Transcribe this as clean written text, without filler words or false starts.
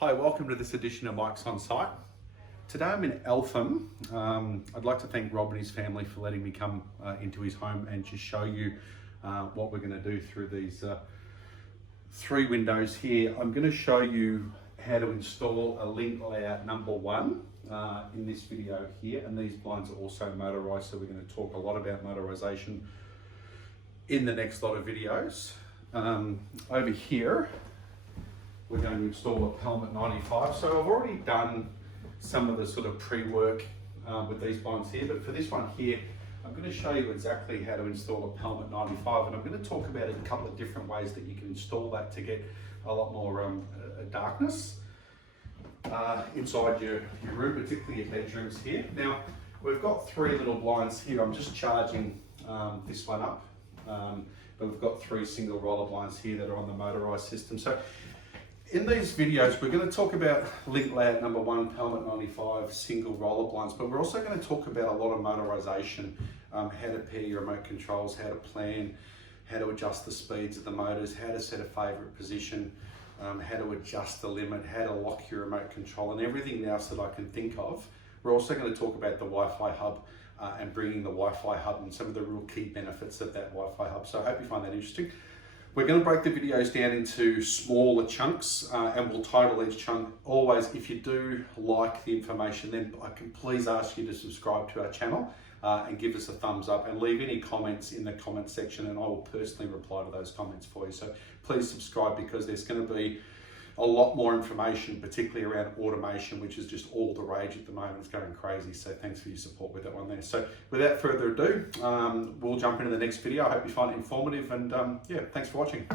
Hi, welcome to this edition of Mike's On Site. Today I'm in Eltham. I'd like to thank Rob and his family for letting me come into his home and just show you what we're going to do through these three windows here. I'm going to show you how to install a link layout number one in this video here, and these blinds are also motorised, so we're going to talk a lot about motorisation in the next lot of videos. Over here we're going to install a pelmet 95. So I've already done some of the sort of pre-work with these blinds here, but for this one here, I'm going to show you exactly how to install a pelmet 95, and I'm going to talk about a couple of different ways that you can install that to get a lot more darkness inside your room, particularly your bedrooms here. Now, we've got three little blinds here. I'm just charging this one up, but we've got three single roller blinds here that are on the motorised system. So in these videos, we're going to talk about link layout number one, pelmet 95, single roller blinds, but we're also going to talk about a lot of motorisation, how to pair your remote controls, how to plan, how to adjust the speeds of the motors, how to set a favourite position, how to adjust the limit, how to lock your remote control, and everything else that I can think of. We're also going to talk about the Wi-Fi hub and bringing the Wi-Fi hub and some of the real key benefits of that Wi-Fi hub. So I hope you find that interesting. We're going to break the videos down into smaller chunks and we'll title each chunk. Always, if you do like the information, then I can please ask you to subscribe to our channel and give us a thumbs up and leave any comments in the comment section, and I will personally reply to those comments for you. So please subscribe, because there's going to be a lot more information, particularly around automation, which is just all the rage at the moment. It's going crazy. So thanks for your support with that one there. So without further ado, we'll jump into the next video. I hope you find it informative, and yeah, thanks for watching.